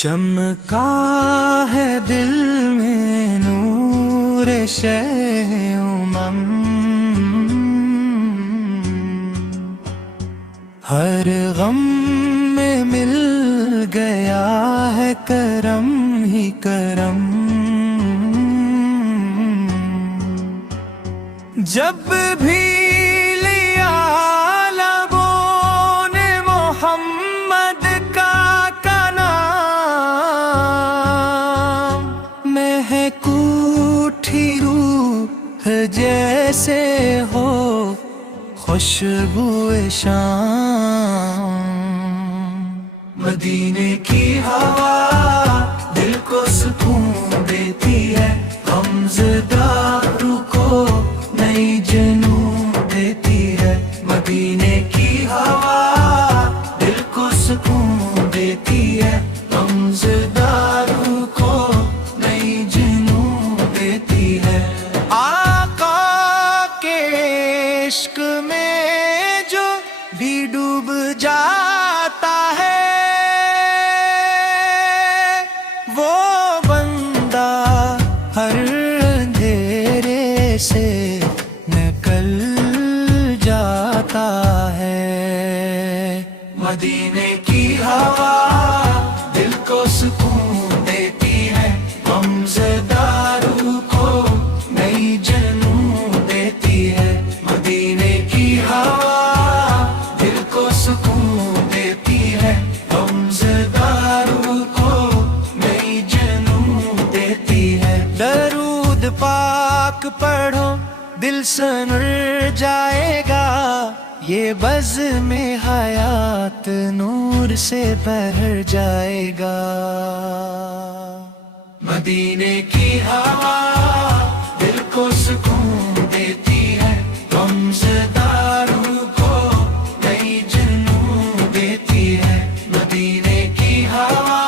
چمکا ہے دل میں نور شہ ہر غم میں مل گیا ہے کرم ہی کرم جب بھی لیا لبوں نے محمد کا نام مہک اٹھی روح جیسے ہو خوشبو شام مدینے کی ہوا دل کو سکون دیتی ہے غمزداروں کو نئی جنون دیتی ہے مدینے کی ہوا دل کو سکون دیتی ہے غمزداروں کو نئی جنون دیتی ہے آقا کے عشق میں جو بھی ڈوب جاتا ہے وہ بندہ ہر اندھیرے سے نکل جاتا ہے مدینے کی ہوا دل کو سکون دیتی ہے غمزداروں کو نئی جنون دیتی ہے مدینے کی ہوا دل کو سکون دیتی ہے غمزداروں کو نئی جنون دیتی ہے درود پاک پڑھو دل سنور جائے گا یہ بزم حیات نور سے بھر جائے گا مدینے کی ہوا دل کو سکون دیتی ہے غمزداروں کو نئی جنون دیتی ہے مدینے کی ہوا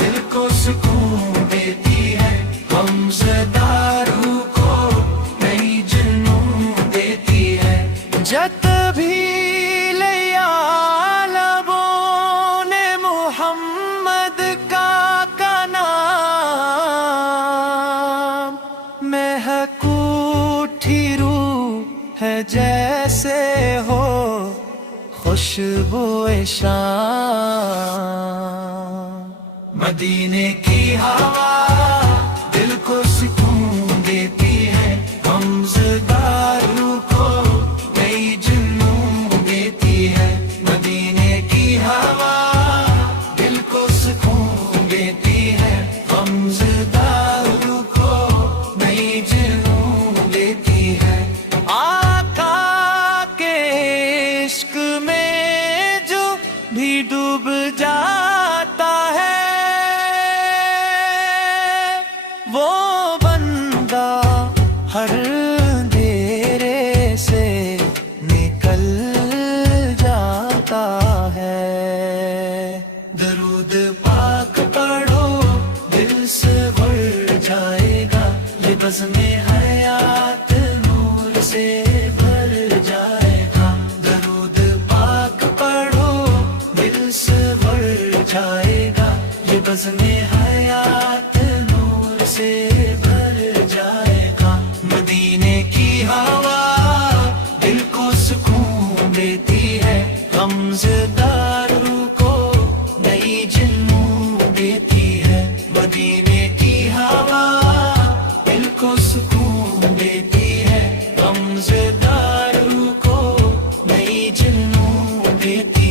دل کو سکون دیتی ہے غمزداروں کو نئی جنون دیتی ہے جت بھی لیا لبوں نے محمد کا نام مہک اٹھی روح ہے جیسے ہو خوشبو شام مدینے کی ہوا دل کو سکون دیتی ہے غمزداروں کو نئی جنون دیتی ہے مدینے کی ہوا دل کو سکون دیتی ہے غمزداروں کو نئی جنون دیتی ہے آقا کے عشق میں جو بھی ڈوب جاتا ہے وہ بندہ ہر اندھیرے سے نکل جاتا ہے درود پاک پڑھو دل سے بھر جائے گا یہ بزم حیات نور سے بھر جائے گا درود پاک پڑھو دل سے بھر جائے گا یہ بزم حیات نور سے بھر جائے گا مدینے کی ہوا دل کو سکون دیتی ہے غمزداروں کو نئی جنون دیتی ہے مدینے کی ہوا دل کو سکون دیتی ہے غمزداروں کو نئی جنون دیتی